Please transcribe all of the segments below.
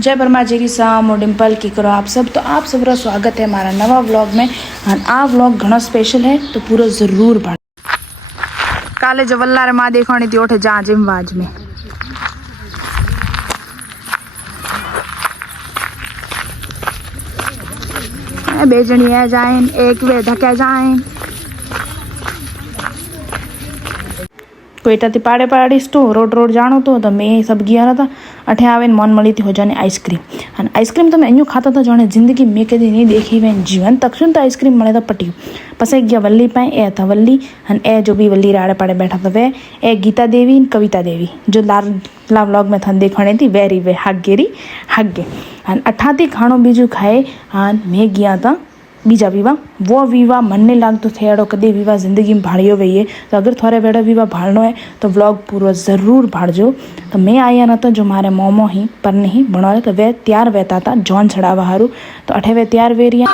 जय ब्रह्मा जी की साम और डिम्पल की करो आप सब। तो आप सबका स्वागत है हमारा नवा व्लॉग में। और आ व्लॉग घणो स्पेशल है तो पूरा जरूर भाड़। काले जो वल्लार माँ देखो थी ओठे जा जिम वाज में बेजनी है जाए एक वे धके जाए कोईटा थी पाड़े पाड़ीस तो रोड रोड जानो तो मैं सब गया था। अठे आवे मन मળી थी हो जाने आइसक्रीम। और आइसक्रीम तो मैं अँ खाता था जाने जिंदगी में कभी नहीं देखी वे जीवन तक तो आइसक्रीम મળે तो पटी पसे गया वल्ली पाए ए था वल्ली और ए जो भी वल्ली राड़े पाड़े बैठा था वे ए गीता देवी कविता देवी जो ला व्लॉग में थन देखने थी वेरी वे हगेरी हगे। और अठा थी खाणो बीजू खाए और मैं गया था बीजा विवाह। वो विवाह मन नहीं लगता थे अड़ो कदे विवाह जिंदगी में भाड़ियो वही है। तो अगर थोड़े वेड़ो विवाह भाड़नो है तो व्लॉग पूरा ज़रूर भाड़जो। तो मैं आया न तो जो मारे मोमो ही पर नहीं बना तो वे तैयार वहता था जॉन छड़ावा हारू। तो अठे वे तैयार वेरिया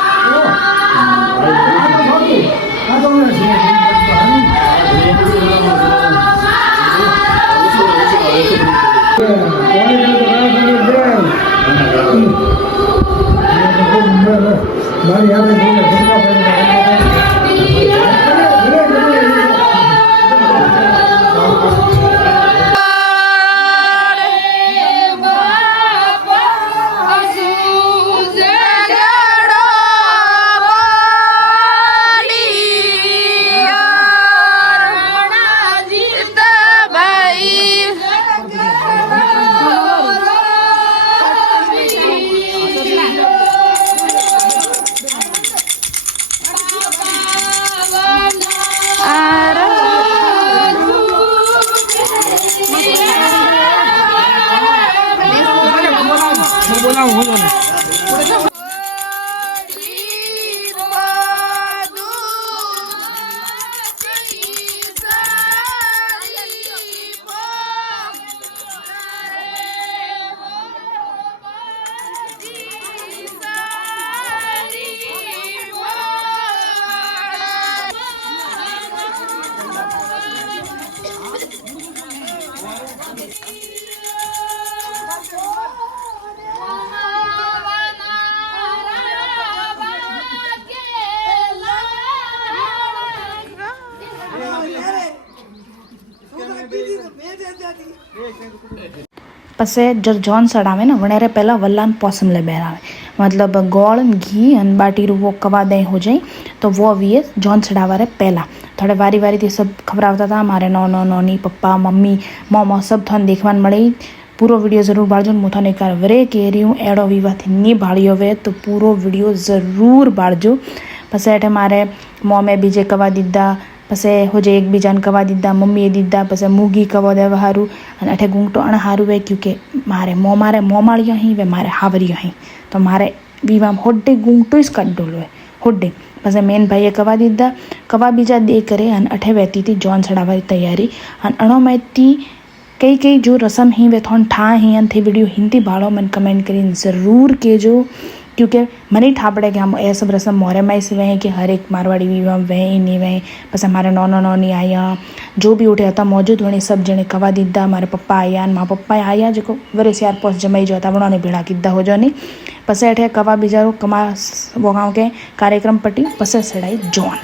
पसे जब जॉन सड़ावे ना वनेरे पहला वल्लान पौसम ले बहरावे मतलब गोल घी अन बाटी रू वो कवा दे हो जाए तो वो वी जॉन सड़ावा रे पहला थोड़े वारी वारी थी सब खबरावता था हमारे नौनो नौनी पप्पा मम्मी मोमो सब थन देखवान मड़ी। पूरो वीडियो ज़रूर बाड़जो मुथा ने कार वरे कह रही हूँ एड़ो विवाह थी नहीं भाड़ियो वे तो पूरो वीडियो ज़रूर बाड़जो। पसे अठे मारे मोमे बीजे कवा दीदा पसे होजे एक बीजान कवा दीदा मम्मी दीदा पसे मूगी कवा देवा हारू और अठे गुंगटो अण हारू वे क्योंकि मारे मोमाड़िया ही वे मारे हावरिया ही तो मारे विवाह होड्डे गुंगटो इस कड्डोलो है होड्डे पसे मेन भाई कवा दीदा कवा बीजा दे करे और अठे वहती थी जॉन चढ़ावा तैयारी और अणो में थी कई कई जो रस्म ही वे थोन ठा ही थे वीडियो हिंदी भाड़ो मन कमेंट करी ज़रूर केजो क्योंकि मनी ठापड़े कि हम ये सब रस्म मोरे में से वह कि हर एक मारवाड़ी विवाह वह ही नहीं वह बस हमारे नौनो नौनी आया जो भी उठे था मौजूद होने सब जने कवा दीदा हमारे पप्पा आया माँ पप्पा आया जो वरे सियार पोस जमाई जो था उन्होंने भेड़ा किद्दा हो जानी पसे अठे कवा बीजारो कमा वो गाँव के कार्यक्रम पटी पसे सड़ाई जॉन।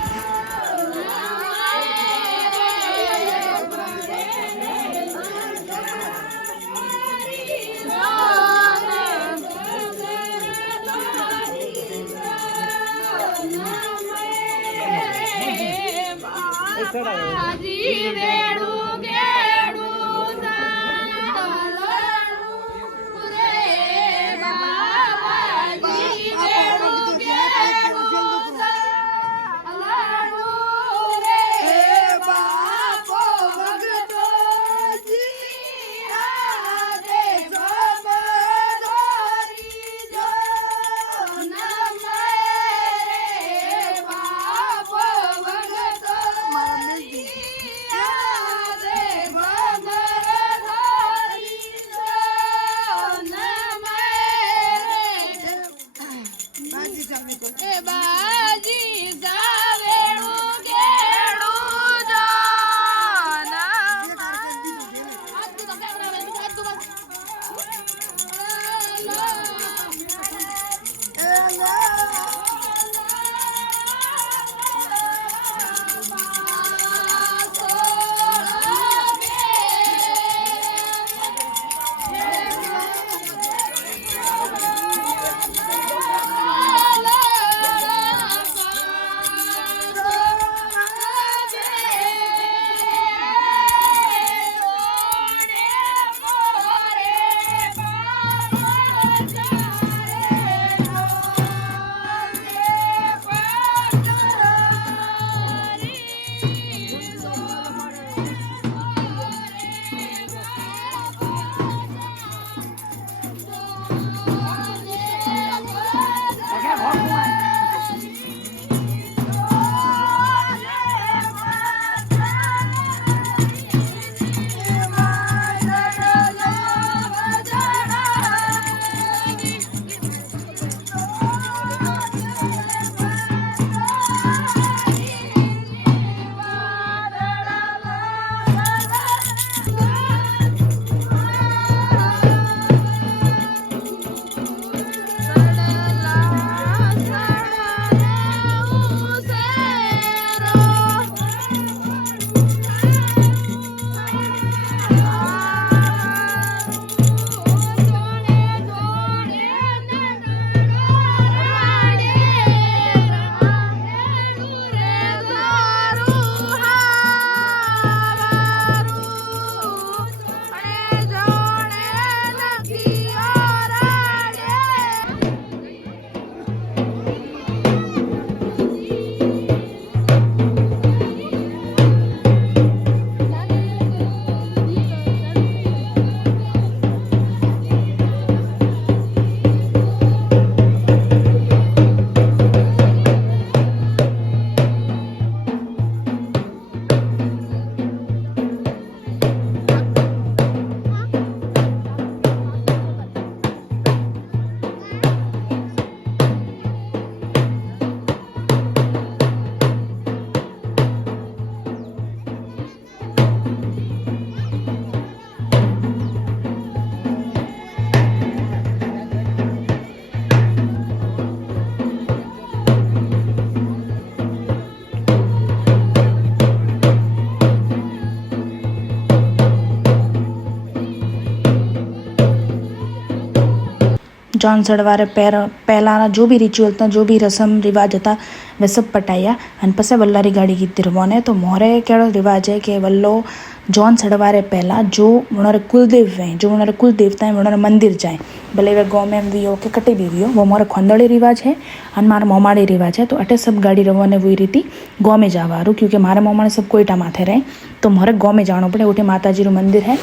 जॉन सड़वारे पहला जो भी रिचुअल था, जो भी रस्म रिवाज था, वे सब पटाया अन पसे वल्लारी गाड़ी कीती रवाने। तो मोरे केड़ो रिवाज है कि वल्लो जॉन सड़वारे पहला जो उन्होंने कुलदेव हैं, जो उन्होंने कुल देवता हैं, उन्होंने मंदिर जाए, भले वे गाँव में भी हो कि कटे भी हो, वो मोरे खोंदड़ी रिवाज है और मारे मोमाड़ी रिवाज है। तो अटे सब गाड़ी रवाने वही रीति गाँव में जावारू, क्योंकि मारे मोमाड़े सब कोईटा माथे रहे, तो मोरे गाँव में जाना पड़े। उठे माताजी रो मंदिर है,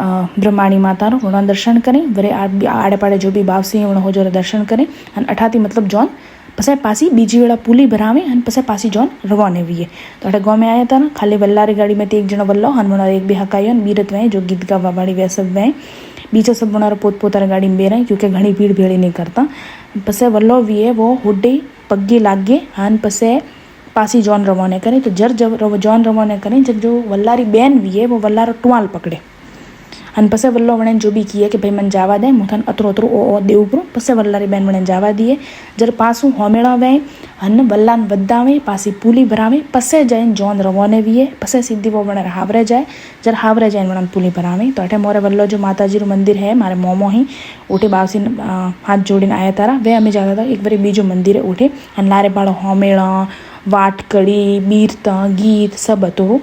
ब्रह्माणी माता रो, उन्होंने दर्शन करें, वरे आड़े पाड़े जो भी बावसी हैं उन्होंने हो जो दर्शन करें अन अठाती मतलब जॉन पसे पासी बीजी वेला पुली भरावे अन पसे पासी जॉन रवाने हुए। तो अटे गाँव में आया था ना, खाली वल्लारी गाड़ी में एक जणो वल्लो हनुमान एक भी हकायो बीरत वे जो गीत गावा वाली वे सब वे, बीजा सब बनारो पोत पोतार गाड़ी में बेरा, क्योंकि घनी भीड़ भेड़ी नहीं करता। पसे वल्लो भी है वो हुड्डी पग्गी लागे अन पसे पासी जॉन रवाने करें। तो जब जॉन रवाने करें, जब जो वल्लारी बेन भी है वो वल्लारो टुआल पकड़े अन पसे वल्लो वणे जो भी किए कि भाई मन जावा दे मुथन अतरो अतरो ओ देव परो, पसे वल्लारी बेन वणे जावा दिए। जर पासू होमेड़ा वे अन वल्लान वदावे पासी पुली भरावे, पसे जाए जॉन रवाने भी है, पसे सीधी वो वणे हावरे जाए, जर हावरे जाए वणन पुली भरावे। तो अठे मोरे वल्लो जो माताजी रो मंदिर है मारे मोमो ही उठे बावसी हाथ जोड़ीने आया तारा वे अमे जाता था। एक बारी बीजो मंदिर है उठे अन लारे बाड़ो होमेड़ा वाटकड़ी बीरता गीत सब हतो।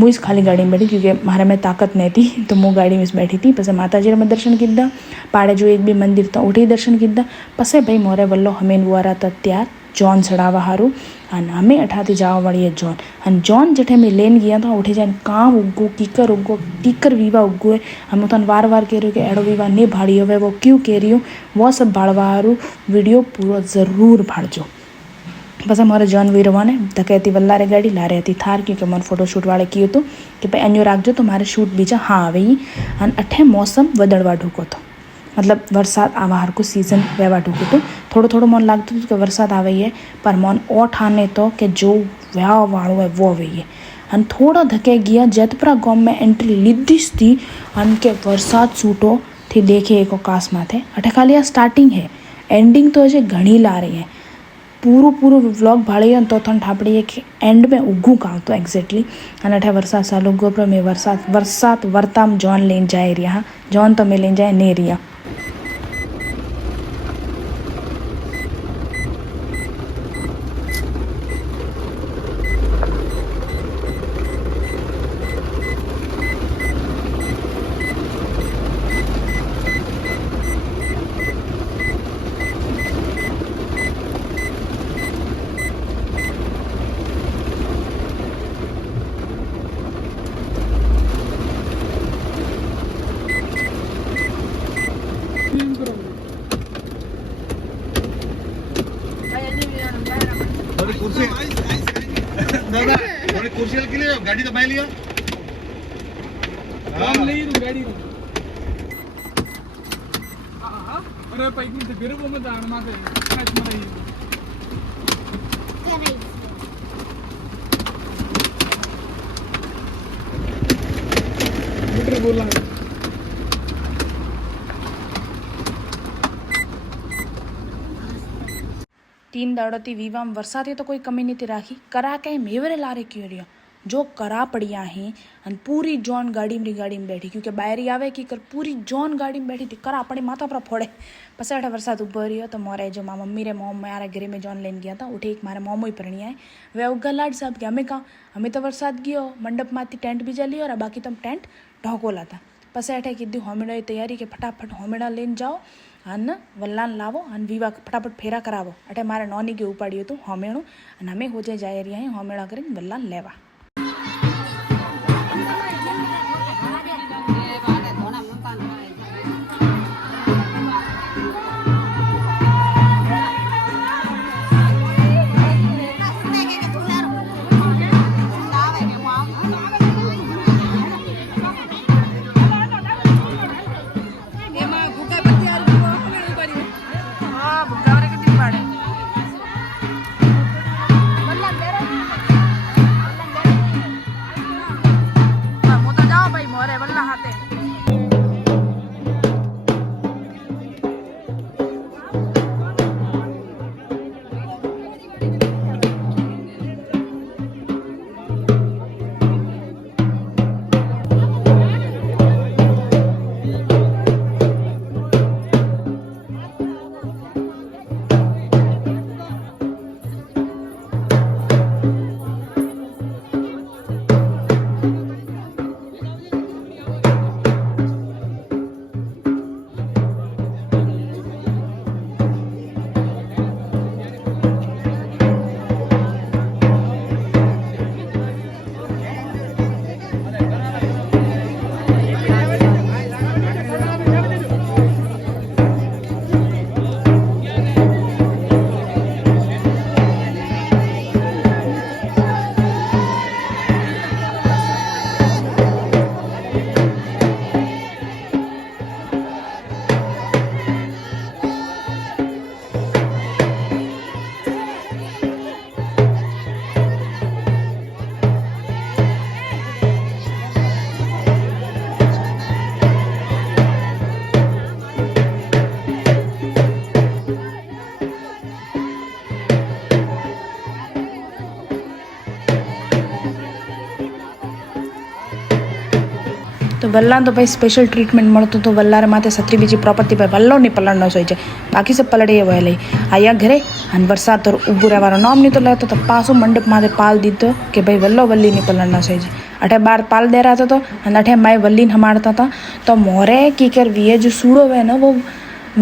मुझ खाली गाड़ी में बैठी क्योंकि मारे में ताकत नहीं थी, तो मुँह गाड़ी में बैठी थी। पसे माताजी में दर्शन किया, पाड़े जो एक भी मंदिर था उठे दर्शन किया। पसे भाई मोरे वल्लो हमें बुआरा था त्यार जॉन चढ़ावा हारू अन हमें अठाती जावा वाली है जॉन अन जॉन जठे में लेन गया था उठे जाए काव उगो कीकर वीवा उगो है। हम उतन वार वार कह रही कि एड़ो वीवा नहीं भाड़ी हो वो क्यों कह रही हूँ, वो सब भाड़वा हारू वीडियो पूरा ज़रूर भाड़जो। बस हमारे जॉन वी रवाने धकेती वल्लारे गाड़ी ला रही थी थार, क्योंकि मैंने फोटोशूट वाले किए तो कि भाई अन्यो राखजो तो मारे शूट बीजा हाँ आवे ही। अन अठे मौसम वदड़वा ढूको तो मतलब वरसाद आवा हर को सीजन वहवा ढूको तो थोड़ो थोड़ो मन लगता तो कि वरसाद आवे है, पर मन ओ ठाने तो कि जो व्याह वालों है वो वे है। अन थोड़ा धके गया जतपुरा गाँव में एंट्री लीधीस थी अन के वरसाद सूटो थी देखे एक कास माथे। अठे खाली स्टार्टिंग है, एंडिंग तो अजे घनी ला रही है। पूरो व्लॉग भाड़ी तो थन ठापड़ी है कि एंड में उगू का तो एक्जेक्टली अन अठे वरसाद सालो गोप्र में वरसाद वर्ताम जॉन लेन जाए रिया, जॉन तो मैं लेन जाए नहीं रिया। कुर्सी के लिए गाड़ी दबाई लिया गाड़ी अरे पैकी ते बेरे बोमे दान माते काच मराई मीटर बोला तीन दाड़ोती वीवाम वरसादे तो कोई कमी नहीं थी राखी, करा के मेवरे लारे क्यों रिया जो करा पड़िया ही अन पूरी जॉन गाड़ी में बैठी, क्योंकि बाहरी आवे की कर पूरी जॉन गाड़ी में बैठी थी, करा अपने माथा पर फोड़े। पसे अठे वरसाद उभो रही तो मोरे जो माँ मम्मी रे मोम मारे घरे में जॉन लेन गया था उठे एक मारे मोमो ही परणी आए वे उगा लाड साहब कि हमें कहा हमें तो वरसाद गयो मंडप माथी टेंट भी जली और बाकी तुम टेंट ढोकोला था। पसे अठे कीधी होमेड़ा की तैयारी के फटाफट होमेड़ा लेन जाओ अन वल्लान लावो अन विवाह फटाफट फेरा करावो। अठे मारे नौनी के उपाड़ियो तो होमेणो अन हमें हो जाए रही हैं होमेड़ा करीने वल्लान लेवा। તો વલ્લાને તો ભાઈ સ્પેશિયલ ટ્રીટમેન્ટ મળતું તો વલ્લારે માથે સત્રી બીજી પ્રોપર્ટી પર વલ્લો નહીં પલળ ન સોઈ જાય બાકી સબ પલળે એ વહે લઈ આયા ઘરે અને વરસાદ તો ઊભું રહેવાનો નામ નહીં તો લેતો તો પાછો મંડપ માથે પાલ દીધો કે ભાઈ વલ્લો વલ્લી નહીં પલળ ન સોઈ જાય અઠે બાર પાલ દેરાતો હતો અને અઠે માય વલ્લીને હમાડતા હતા તો મોરે કી कर वीए जो सूड़ो वे न वो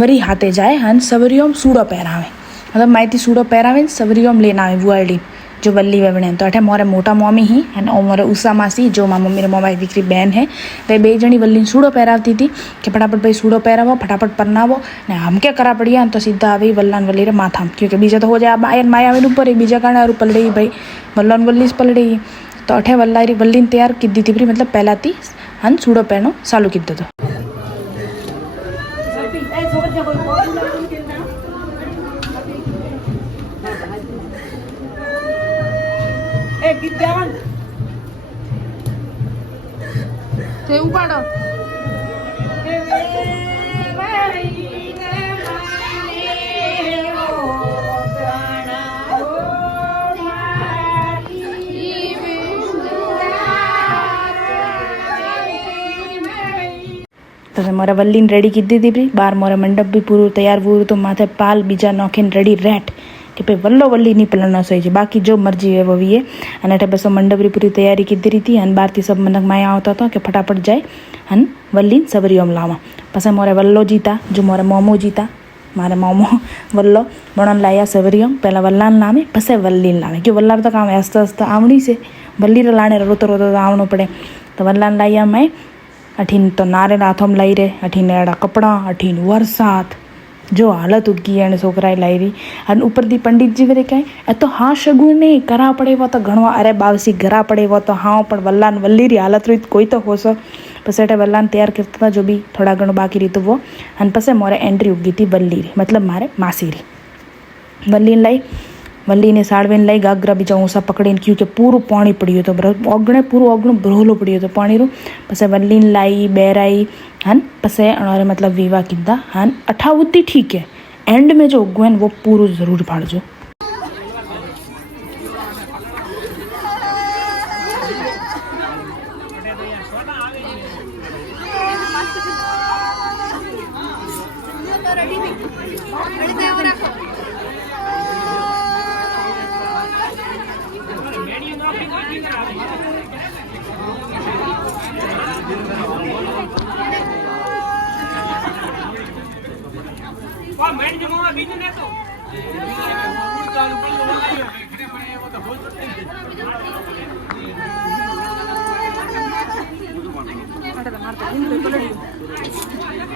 वरी हाथे जाए हन सवरियों सूड़ो पहरावे मतलब माइती सूड़ो पहरावे सवरियों लेना आवे वुआड़ी जो वल्ली वेवणे तो अठे मोरे मोटा मम्मी ही एंड ओ मोरे उषा मासी जो मां मम्मी रे मोबाइल दीकरी बहन है वे बे जणी वल्ली सूड़ो पहरावती थी कि फटाफट भाई सूड़ो पहरावो फटाफट परनावो ने हम क्या करा पड़िया तो सीधा आवी वल्लान वल्ली रे माथा क्योंकि बीजा तो हो जाए बायन माया आवे ऊपर बीजा काने आरू पलड़ी भाई वल्लान वल्ली पलड़ी तो अठे वल्लारी वल्लीन तैयार कीधी थी मतलब पहला थी हन सूड़ो पहनो चालू कीधो तो તે ઉપાડો तो मारे वल्लीन रेडी कीधी थी भी बार मोरे मंडप भी पूરું तैयार हुआ तो माथे पाल बीजा नौखीन रेडी रेट कि भाई वल्लो वल्ली नहीं पलड़ना सही है बाकी जो मर्जी है वो भी है अने अठे बसो मंडप री पूरी तैयारी कीधी रही थी अन बार थी सब मनक माया आवता था कि फटाफट जाए अन वल्लीन सबरियों लावा पसे मोरे वल्लो जीता जो मोरे मोमो जीता मारे मोमो वल्लो बणन लाया सबरियों पहला वल्लान लावे पसे वल्लीन लावे क्यों वल्लार तो काम आस्ते आस्ते आवनी से वल्ली रे लाने रोतो रोतो तो आवनो पड़े तो वल्लान लाया मैं अठीन तो नारे हाथों में लाई रे अठीन अड़ा कपड़ा अठीन वरसाद जो हालत उगी है छोकराए लाई रही अन ऊपर दी पंडित जी वे कहें ए तो हाँ शगुन नहीं करा पड़े वो तो घणवा अरे बावसी घरा पड़े वो तो हाँ पण वल्लान वल्ली री हालत रही कोई तो हो सो पसे अटे वल्लान तैयार करता था जो भी थोड़ा घणो बाकी रही तो वो अन पसे मोरे एंट्री उगी थी वल्ली री मतलब मारे मासी री वल्ली लाई वल्ली ने साड़वेन लाई गागरा बीजा ऊँसा पकड़ीने क्योंकि पूરું पाणी पड़્યું તો ઓગણે પૂરું ઓગણું બ્રોલો પડ્યો તો પાણીનું પછી વલ્લીને लाई બેરાઈ હન પછી અણારે मतलब विवाह कीधा हन अठावुती ठीक है एंड में जो उगवेन वो पूરું जरूर पाड़जो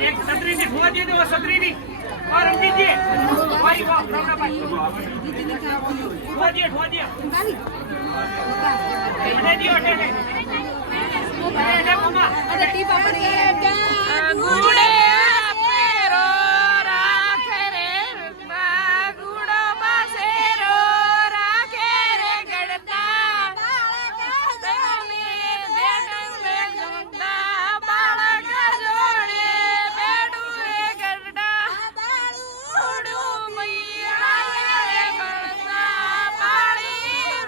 एक सतरी ने हुआ दे दो सतरी ने और रंजीत जी भाई वाह राम भाई हुआ दिया अटे दियो अटे ने अटे मम्मा अटे टीपा पड़ी गुड़े पेरो राखे रे गुड़ो बासेरो राखे रे गड़ता बालक जोड़े बेडंग में गंगा बालक जोड़े बेडू रे गड़ता बालूडू मैया रे गड़ता पानी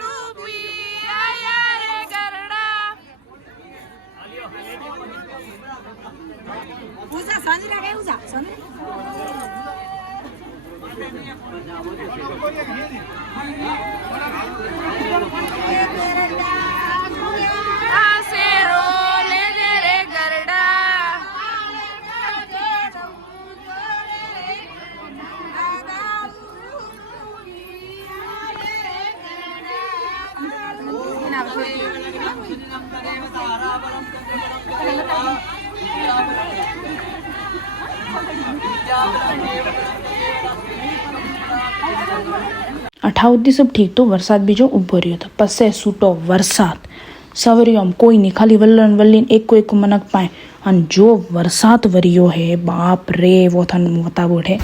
रूपी आया रे गड़ता उसा सानी लगे उसा सानी आसेरो ले दे रे गरडा अठावती सब ठीक तो वरसाद बीजो उभो रह्यो तो पसे सूटो वरसाद सवरियों कोई नहीं खाली वल्लन वल्लीन एक को मनक पाए अन जो वरसाद वरियो है बाप रे वो थन बताबो है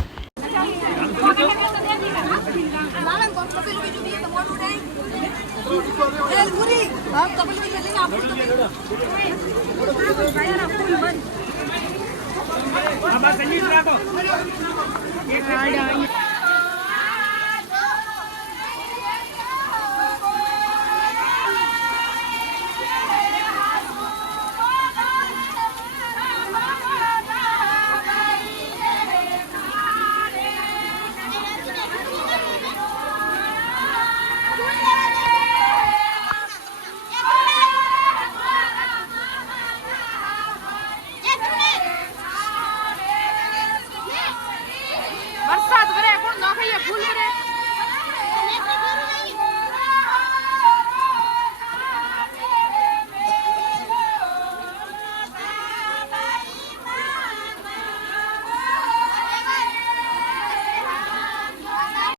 દોખઈએ ફૂલ કરે